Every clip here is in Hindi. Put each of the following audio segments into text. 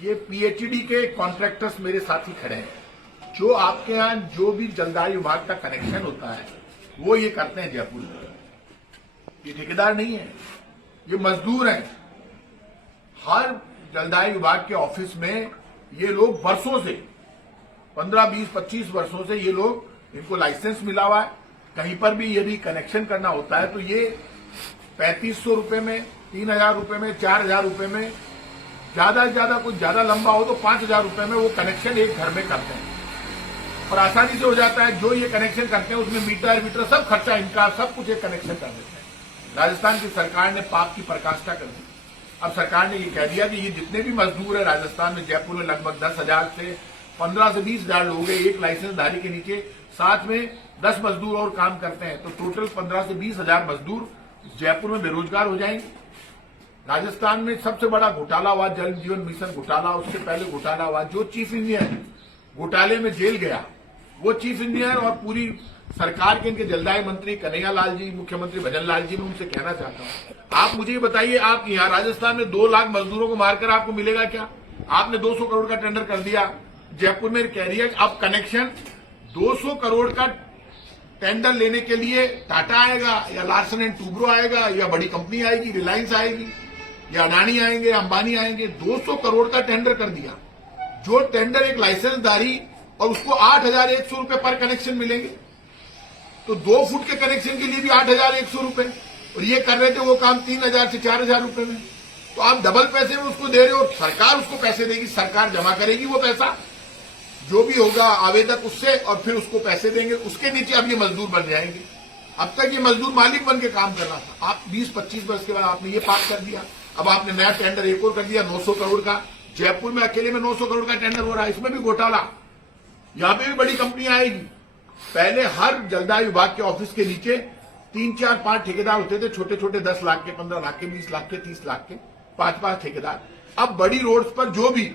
ये पीएचडी के कॉन्ट्रैक्टर्स मेरे साथ ही खड़े हैं। जो आपके यहाँ जो भी जलदाय विभाग का कनेक्शन होता है वो ये करते हैं जयपुर में। ये ठेकेदार नहीं है, ये मजदूर हैं। हर जलदाय विभाग के ऑफिस में ये लोग वर्षों से 15, 20, 25 वर्षों से ये लोग, इनको लाइसेंस मिला हुआ है। कहीं पर भी यदि कनेक्शन करना होता है तो ये 3500 रुपए में, 3000 रुपए में, 4000 रुपए में, ज्यादा से ज्यादा कुछ ज्यादा लंबा हो तो 5000 रुपए में वो कनेक्शन एक घर में करते हैं और आसानी से हो जाता है। जो ये कनेक्शन करते हैं उसमें मीटर सब खर्चा इनका, सब कुछ एक कनेक्शन कर देते हैं। राजस्थान की सरकार ने पाप की पराकाष्ठा कर दी। अब सरकार ने ये कह दिया कि ये जितने भी मजदूर है राजस्थान में, जयपुर में लगभग 10,000 से 15 से 20,000 लोग हैं एक लाइसेंसधारी के नीचे, साथ में 10 मजदूर और काम करते हैं, तो टोटल 15 से 20,000 मजदूर जयपुर में बेरोजगार हो जाएंगे। राजस्थान में सबसे बड़ा घोटाला हुआ जल जीवन मिशन घोटाला, उससे पहले घोटाला हुआ। जो चीफ इंजीनियर घोटाले में जेल गया वो चीफ इंजीनियर और पूरी सरकार के इनके जलदाय मंत्री कन्हैया लाल जी, मुख्यमंत्री भजन लाल जी, मैं उनसे कहना चाहता हूं, आप मुझे ये बताइए, आप यहाँ राजस्थान में 2 लाख मजदूरों को मारकर आपको मिलेगा क्या? आपने 200 करोड़ का टेंडर कर दिया जयपुर में, कह रही है अब कनेक्शन 200 करोड़ का टेंडर लेने के लिए टाटा आएगा या लार्सन एंड टूब्रो आएगा या बड़ी कंपनी आएगी, रिलायंस आएगी या अडानी आएंगे, अंबानी आएंगे। 200 करोड़ का टेंडर कर दिया। जो टेंडर एक लाइसेंसधारी और उसको 8,100 रुपए पर कनेक्शन मिलेंगे, तो 2 फुट के कनेक्शन के लिए भी 8,100 रुपए, और ये कर रहे थे वो काम 3,000 से 4,000 रुपए में। तो आप डबल पैसे में उसको दे रहे हो। सरकार उसको पैसे देगी, सरकार जमा करेगी वो पैसा, जो भी होगा आवेदक उससे, और फिर उसको पैसे देंगे। उसके नीचे अब ये मजदूर बन जाएंगे। अब तक ये मजदूर मालिक बन के काम कर रहा था। आप 20-25 वर्ष के बाद आपने ये पास कर दिया। अब आपने नया टेंडर एक और कर दिया 900 करोड़ का। जयपुर में अकेले में 900 करोड़ का टेंडर हो रहा है, इसमें भी घोटाला। यहां पे भी बड़ी कंपनियां आएगी। पहले हर जलदाय विभाग के ऑफिस के नीचे 3, 4, 5 ठेकेदार होते थे, छोटे छोटे 10 लाख के, 15 लाख के, 20 लाख के, 30 लाख के, 5 ठेकेदार। अब बड़ी रोड्स पर जो भी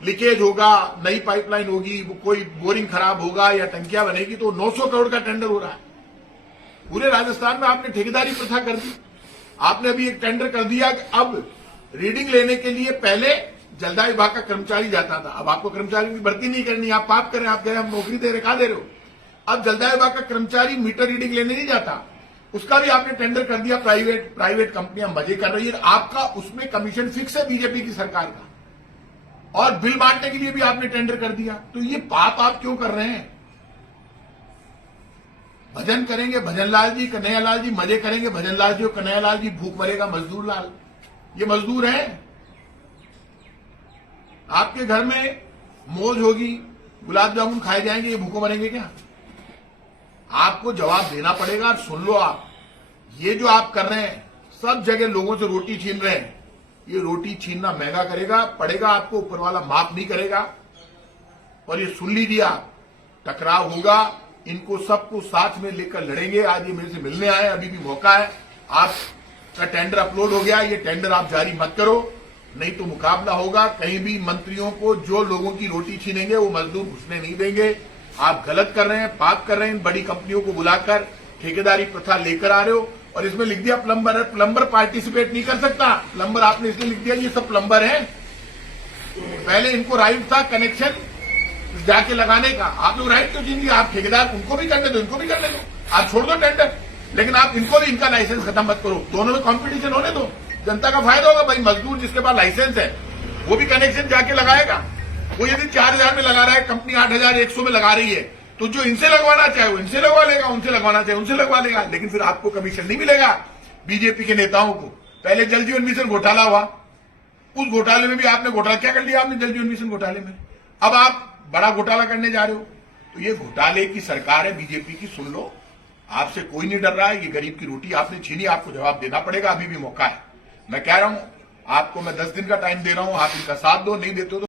लीकेज होगा, नई पाइपलाइन होगी, कोई बोरिंग खराब होगा या टंकियां बनेगी, तो 900 करोड़ का टेंडर हो रहा है। पूरे राजस्थान में आपने ठेकेदारी प्रथा कर दी। आपने अभी एक टेंडर कर दिया कि अब रीडिंग लेने के लिए पहले जलदाय विभाग का कर्मचारी जाता था। अब आपको कर्मचारी की भर्ती नहीं करनी, आप पाप कर रहे हैं, आप कह रहे हैं हम नौकरी दे रहे, कहा दे रहे हो। अब जलदाय विभाग का कर्मचारी मीटर रीडिंग लेने नहीं जाता, उसका भी आपने टेंडर कर दिया। प्राइवेट कंपनियां मजे कर रही है, आपका उसमें कमीशन फिक्स है बीजेपी की सरकार का, और बिल बांटने के लिए भी आपने टेंडर कर दिया। तो ये पाप आप क्यों कर रहे हैं? भजन करेंगे भजन लाल जी, कन्हैया लाल जी मजे करेंगे भजन लाल जी, और कन्हैया लाल जी भूख मरेगा मजदूर लाल। ये मजदूर हैं। आपके घर में मौज होगी, गुलाब जामुन खाए जाएंगे, ये भूखों मरेंगे क्या? आपको जवाब देना पड़ेगा। और सुन लो, आप ये जो आप कर रहे हैं, सब जगह लोगों से रोटी छीन रहे हैं, ये रोटी छीनना महंगा करेगा, पड़ेगा आपको, ऊपर वाला माफ नहीं करेगा। और ये सुन लीजिए, आप टकराव होगा, इनको सबको साथ में लेकर लड़ेंगे। आज ये मेरे से मिलने आए, अभी भी मौका है। आपका टेंडर अपलोड हो गया, ये टेंडर आप जारी मत करो, नहीं तो मुकाबला होगा। कहीं भी मंत्रियों को, जो लोगों की रोटी छीनेंगे वो मजदूर घुसने नहीं देंगे। आप गलत कर रहे हैं, पाप कर रहे हैं। इन बड़ी कंपनियों को बुलाकर ठेकेदारी प्रथा लेकर आ रहे हो, और इसमें लिख दिया प्लम्बर है। प्लम्बर पार्टिसिपेट नहीं कर सकता। प्लम्बर आपने इसलिए लिख दिया, ये सब प्लम्बर हैं। पहले इनको राइट था कनेक्शन जाके लगाने का, आप लोग राइट तो छीन लिया। आप ठेकेदार उनको भी करने दो, इनको भी करने दो, आप छोड़ दो टेंडर, लेकिन आप इनको भी इनका लाइसेंस खत्म मत करो। दोनों में कॉम्पिटिशन होने दो, जनता का फायदा होगा। भाई मजदूर जिसके पास लाइसेंस है वो भी कनेक्शन जाके लगाएगा। वो यदि 4,000 में लगा रहा है, कंपनी 8,100 में लगा रही है, तो जो इनसे लगवाना चाहे वो इनसे लगवा लेगा, उनसे लगवाना चाहे उनसे लगवा लेगा, लेकिन फिर आपको कमीशन नहीं मिलेगा। बीजेपी के नेताओं को पहले जल जीवन मिशन घोटाला हुआ, उस घोटाले में भी आपने घोटाला क्या कर लिया आपने जल जीवन मिशन घोटाले में। अब आप बड़ा घोटाला करने जा रहे हो। तो ये घोटाले की सरकार है बीजेपी की, सुन लो, आपसे कोई नहीं डर रहा है। ये गरीब की रोटी आपने छीनी, आपको जवाब देना पड़ेगा, अभी भी मौका है। मैं कह रहा हूं आपको, मैं 10 दिन का टाइम दे रहा हूं, आप इनका साथ दो, नहीं देते हो तो